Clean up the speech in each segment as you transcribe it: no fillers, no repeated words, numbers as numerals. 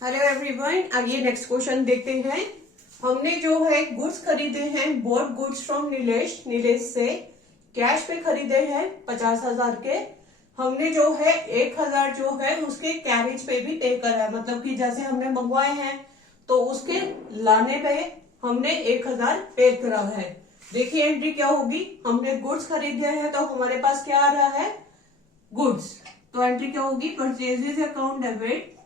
Hello everyone, आइए next question देखते हैं। हमने जो है गुड्स खरीदे हैं, बोट गुड्स फ्रॉम नीलेश से कैश पे खरीदे हैं 50,000 के। हमने जो है 1,000 जो है उसके कैरेज पे भी पे करा है, मतलब कि जैसे हमने मंगवाए हैं तो उसके लाने पे हमने 1,000 पे करा है। देखिए एंट्री क्या होगी। हमने गुड्स खरीदे हैं तो हमारे पास क्या आ रहा है, गुड्स। तो एंट्री क्या होगी, परचेजेस अकाउंट डेबिट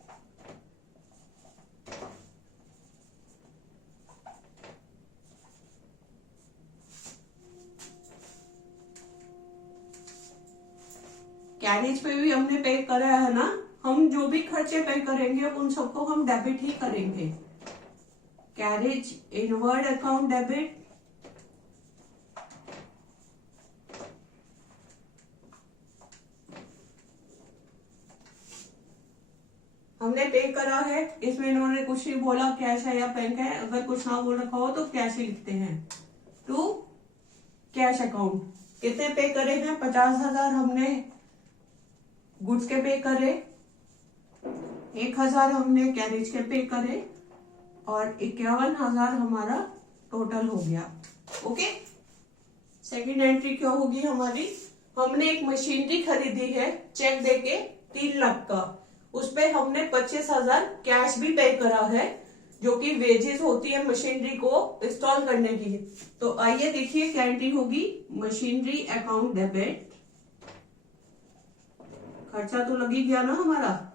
कैरेज पे भी हमने पे करा है ना। हम जो भी खर्चे पे करेंगे उन सबको हम डेबिट ही करेंगे। कैरेज इनवर्ड अकाउंट डेबिट, हमने पे करा है। इसमें इन्होंने कुछ नहीं बोला कैश है या बैंक है, अगर कुछ ना बोल रखा हो तो कैश ही लिखते हैं। टू कैश अकाउंट कितने पे करे हैं, 50,000 हमने गुड्स के पे करे, 1,000 हमने कैरेज के पे करे और 51,000 हमारा टोटल हो गया। ओके, सेकंड एंट्री क्या होगी हमारी। हमने एक मशीनरी खरीदी है चेक देके 3 लाख का, उसपे हमने 25,000 कैश भी पे करा है, जो कि वेजेस होती है मशीनरी को इंस्टॉल करने की। तो आइए देखिए क्या एंट्री होगी। मशीनरी अकाउंट डेबिट, खर्चा तो लग ही गया ना हमारा,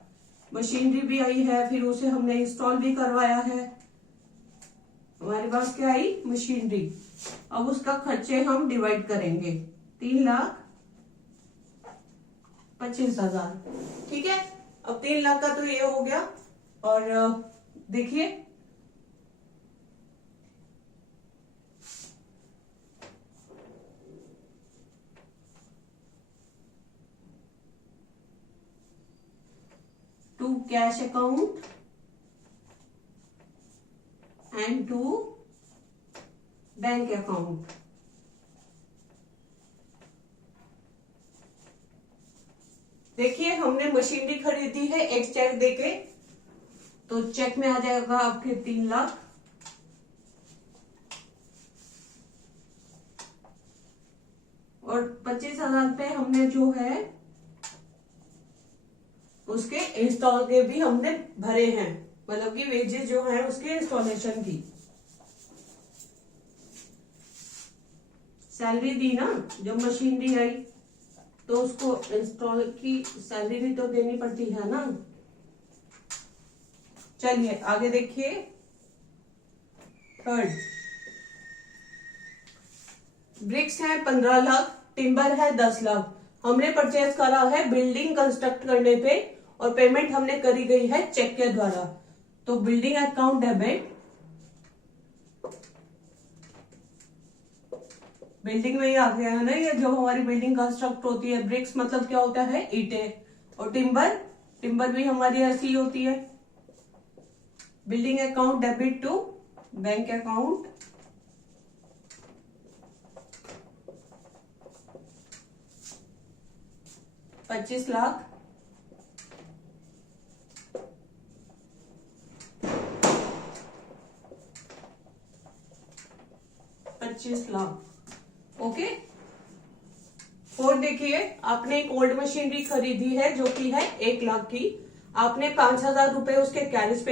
मशीनरी भी आई है, फिर उसे हमने इंस्टॉल भी करवाया है, हमारे पास क्या आई, मशीनरी। अब उसका खर्चे हम डिवाइड करेंगे, 3,25,000। ठीक है, अब 3 लाख का तो ये हो गया। और देखिए to cash account and to bank account. देखिए हमने मशीनरी खरीदी है एक चेक देके, तो चेक में आ जाएगा आपके 3 लाख, और 25,000 पे हमने जो है उसके इंस्टॉल के भी हमने भरे हैं, मतलब कि वेजेस जो है उसके इंस्टॉलेशन की। सैलरी दी ना, जब मशीनरी आई तो उसको इंस्टॉल की सैलरी भी तो देनी पड़ती है ना। चलिए आगे देखिए। थर्ड, ब्रिक्स है 15 लाख, टिम्बर है 10 लाख। हमने परचेज करा है बिल्डिंग कंस्ट्रक्ट करने पे और पेमेंट हमने करी गई है चेक के द्वारा। तो बिल्डिंग अकाउंट डेबिट, बिल्डिंग में ही आ गया है ना ये, जो हमारी बिल्डिंग कंस्ट्रक्ट होती है। ब्रिक्स मतलब क्या होता है, ईंटें। और टिम्बर भी हमारी ऐसी होती है। Building account debit to bank account, $25 lakh, okay. और देखिए आपने एक ओल्ड मशीनरी खरीदी है जो कि है 1 लाख की। आपने 5,000 रुपए उसके कैरेज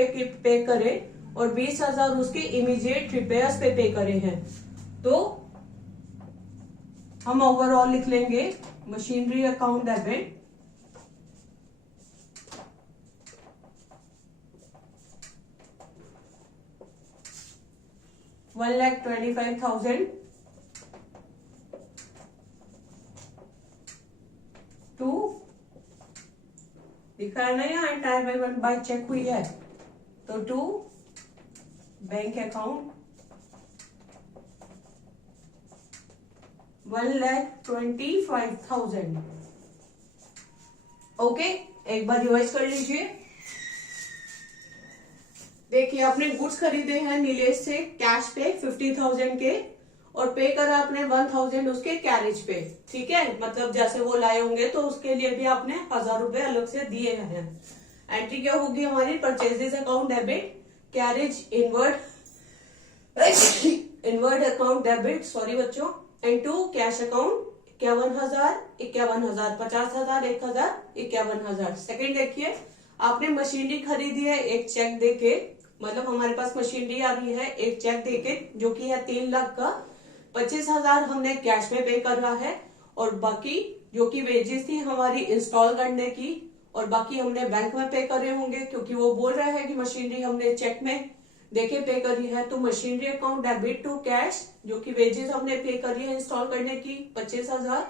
पे करे और 20,000 उसके इमीडिएट रिपेयर्स पे करे हैं। तो हम ओवरऑल लिख लेंगे मशीनरी अकाउंट डेबिट, $1,25,000 टू, लिखा है ना यहाँ एंटायर पेमेंट बाय चेक हुई है, तो टू बैंक अकाउंट 1,25,000। ओके, एक बार रिवाइज कर लीजिए। देखिए आपने गुड्स खरीदे हैं नीलेश से कैश पे 50,000 के, और पे करा आपने 1,000 उसके कैरेज पे। ठीक है, मतलब जैसे वो लाए होंगे तो उसके लिए भी आपने 1,000 रुपए अलग से दिए हैं। एंट्री क्या होगी हमारी, purchases account debit, carriage inward account debit, sorry बच्चों, and to cash account 51,000, 51,000, 50,000, 1,000, 51,000। Second देखिए, आपने मशीनरी खरीदी है एक चेक देके, मतलब हमारे पास मशीनरी आ रही है एक चेक देके जो कि है 3 लाख का, 25,000 हमने कैश में पे कर रहा है, और बाकी जो कि वेजेस थी हमारी इंस्टॉल करने की, और बाकी हमने बैंक में पे करे होंगे क्योंकि वो बोल रहा है कि मशीनरी हमने चेक में देखे पे करी है। तो machinery account debit to cash, जो कि वेजेस हमने पे करी है इंस्टॉल करने की 25,000,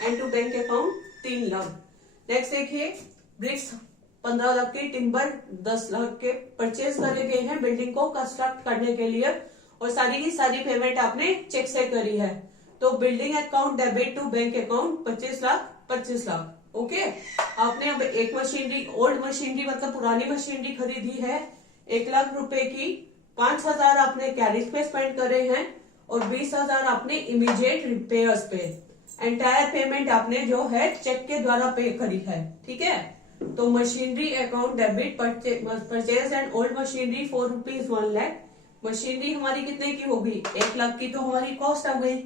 and to bank account 3 lakh. Next देखिए, ब्रिक्स 15 लाख के, टिम्बर 10 लाख के परचेज करे गए हैं बिल्डिंग को कंस्ट्रक्ट करने के लिए, और सारी की सारी पेमेंट आपने चेक से करी है। तो building account debit to bank account 25 lakh 25 lakh. Okay, आपने अब एक मशीनरी, ओल्ड मशीनरी मतलब पुरानी मशीनरी खरीदी है 1 लाख रुपए की, 5,000 आपने कैरेज पे स्पेंड करे हैं, और 20,000 आपने इमीडिएट रिपेयर्स पे। एंटायर पेमेंट आपने जो है चेक के द्वारा पे करी है, ठीक है। तो machinery account debit purchase and old machinery ₹4 1 lakh. Machinery हमारी कितने की होगी, 1 लाख की तो हमारी कॉस्ट आ गई,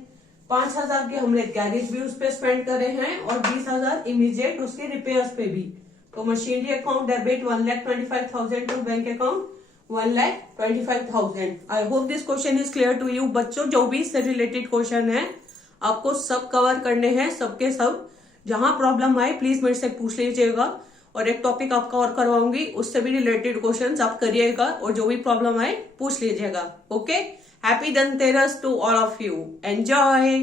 5,000 के हमने कैरेज भी उस पे स्पेंड करे हैं, और 20,000 इमीडिएट उसके रिपेयर्स पे भी। तो machinery account debit 1,25,000 to bank account 1,25,000। I hope this question is clear to you बच्चों। जो भी इससे रिलेटेड क्वेश्चन है आपको सब कवर करने हैं, सबके सब। जहां प्रॉब्लम आए प्लीज मेरे से पूछ लीजिएगा, और एक टॉपिक आपका और करवाऊंगी, उससे भी रिलेटेड क्वेश्चंस आप करिएगा, और जो भी प्रॉब्लम आए पूछ लीजिएगा। Okay, happy Dhanteras to all of you, enjoy.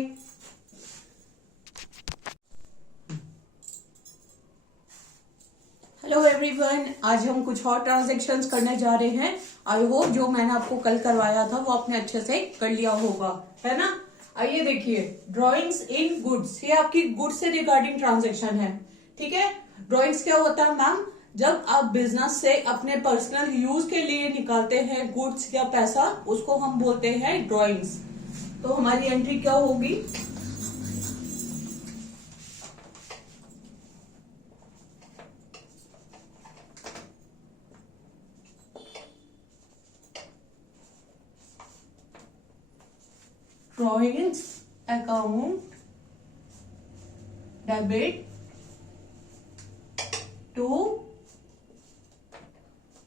Hello everyone, आज हम कुछ और ट्रांजेक्शन्स करने जा रहे हैं। आई होप जो मैंने आपको कल करवाया था वो आपने अच्छे से कर लिया होगा, है ना। आइए देखिए, ड्रॉइंग्स इन गुड्स, ये आपकी गुड्स से रिगार्डिंग ट्रांजेक्शन है, ठीक है। ड्रॉइंग्स क्या होता है मैम, जब आप बिजनेस से अपने पर्सनल यूज के लिए निकालते हैं गुड्स या पैसा, उसको हम बोलते हैं ड्रॉइंग्स। तो हमारी एंट्री क्या होगी, drawings account debit to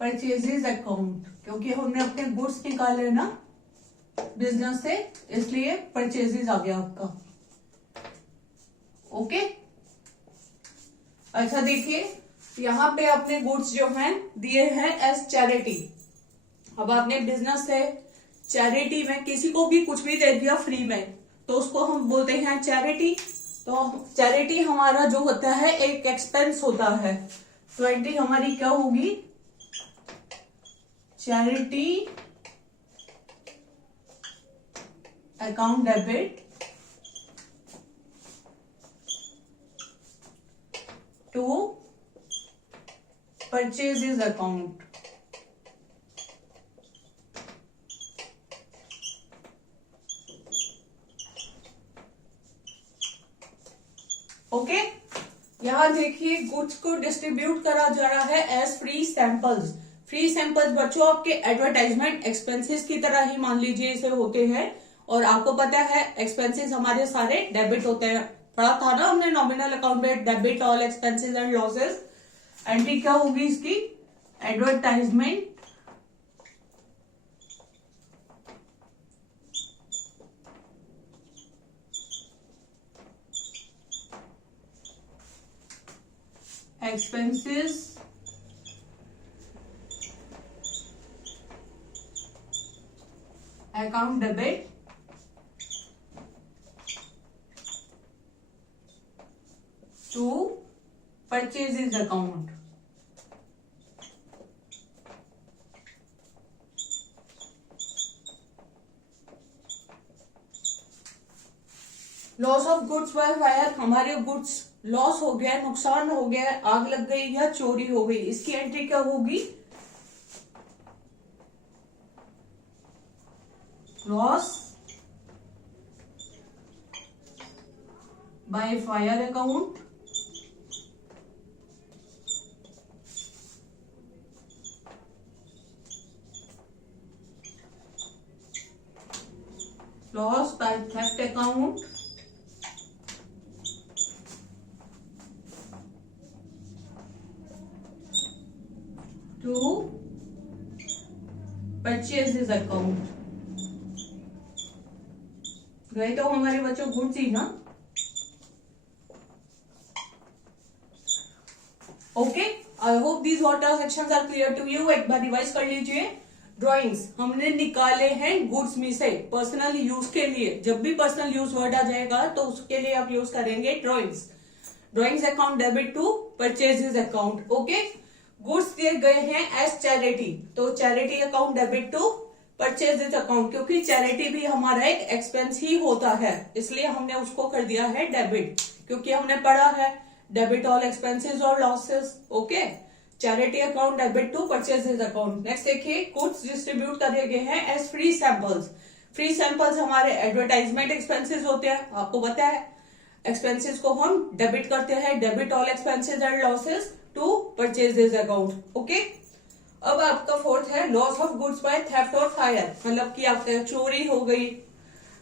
purchases account, क्योंकि हमने अपने गुड्स निकाले ना बिजनेस से, इसलिए परचेजेस आ गया आपका। ओके, अच्छा देखिए, यहाँ पे आपने गुड्स जो हैं दिए हैं एज चैरिटी। अब आपने बिजनेस से चैरिटी में किसी को भी कुछ भी दे दिया फ्री में, तो उसको हम बोलते हैं चैरिटी। तो चैरिटी हमारा जो होता है एक एक्सपेंस होता है, तो एंट्री हमारी क्या होगी, charity account debit to purchases account. Okay, यहाँ देखिए गुड्स को डिस्ट्रीब्यूट करा जा रहा है as free samples. Free samples बच्चों आपके एडवर्टाइजमेंट एक्सपेंसेस की तरह ही मान लीजिए इसे होते हैं, और आपको पता है एक्सपेंसेस हमारे सारे डेबिट होते हैं, पढ़ा था ना हमने नॉमिनल अकाउंट में, debit all expenses and losses. Entry क्या होगी इसकी, advertisement expenses account debit to purchases account। Loss of goods by fire, हमारे गुड्स लॉस हो गया, नुकसान हो गया, आग लग गई या चोरी हो गई, इसकी एंट्री क्या होगी, loss by fire account loss by theft account to purchase account. गए तो हमारे बच्चों गुड्स ही ना। Okay, I hope these water sections are clear to you. एक बार रिवाइज कर लीजिए। ड्राइंग्स हमने निकाले हैं गुड्स में से पर्सनल यूज के लिए। जब भी पर्सनल यूज वर्ड आ जाएगा तो उसके लिए आप यूज करेंगे drawings. Drawings account debit to purchases account. Okay, goods दिए गए हैं एज चैरिटी, तो charity account debit to purchases account, क्योंकि चैरिटी भी हमारा एक एक्सपेंस ही होता है, इसलिए हमने उसको कर दिया है डेबिट, क्योंकि हमने पढ़ा है डेबिट ऑल एक्सपेंसेस और losses. Okay, charity account debit to purchases account. Next देखिए, गुड्स डिस्ट्रीब्यूट करे गए हैं as free samples. Free samples हमारे एडवर्टाइजमेंट एक्सपेंसेस होते हैं, आपको पता है। एक्सपेंसेस को हम डेबिट करते हैं, debit all expenses and losses to purchases account. Okay, अब आपका फोर्थ है loss of goods by theft और फायर, मतलब कि आपसे चोरी हो गई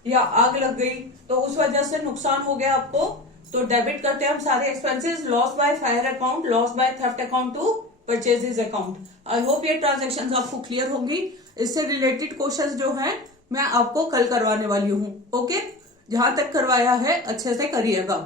या आग लग गई तो उस वजह से नुकसान हो गया आपको, तो डेबिट करते हैं हम सारे expenses, loss by fire account, loss by theft account to purchases account. I hope ये ट्रांजेक्शंस आपको क्लियर होंगी। इससे रिलेटेड क्वेश्चंस जो हैं मैं आपको कल करवाने वाली हूँ। ओके, जहां तक करवाया है अच्छे से करिएगा।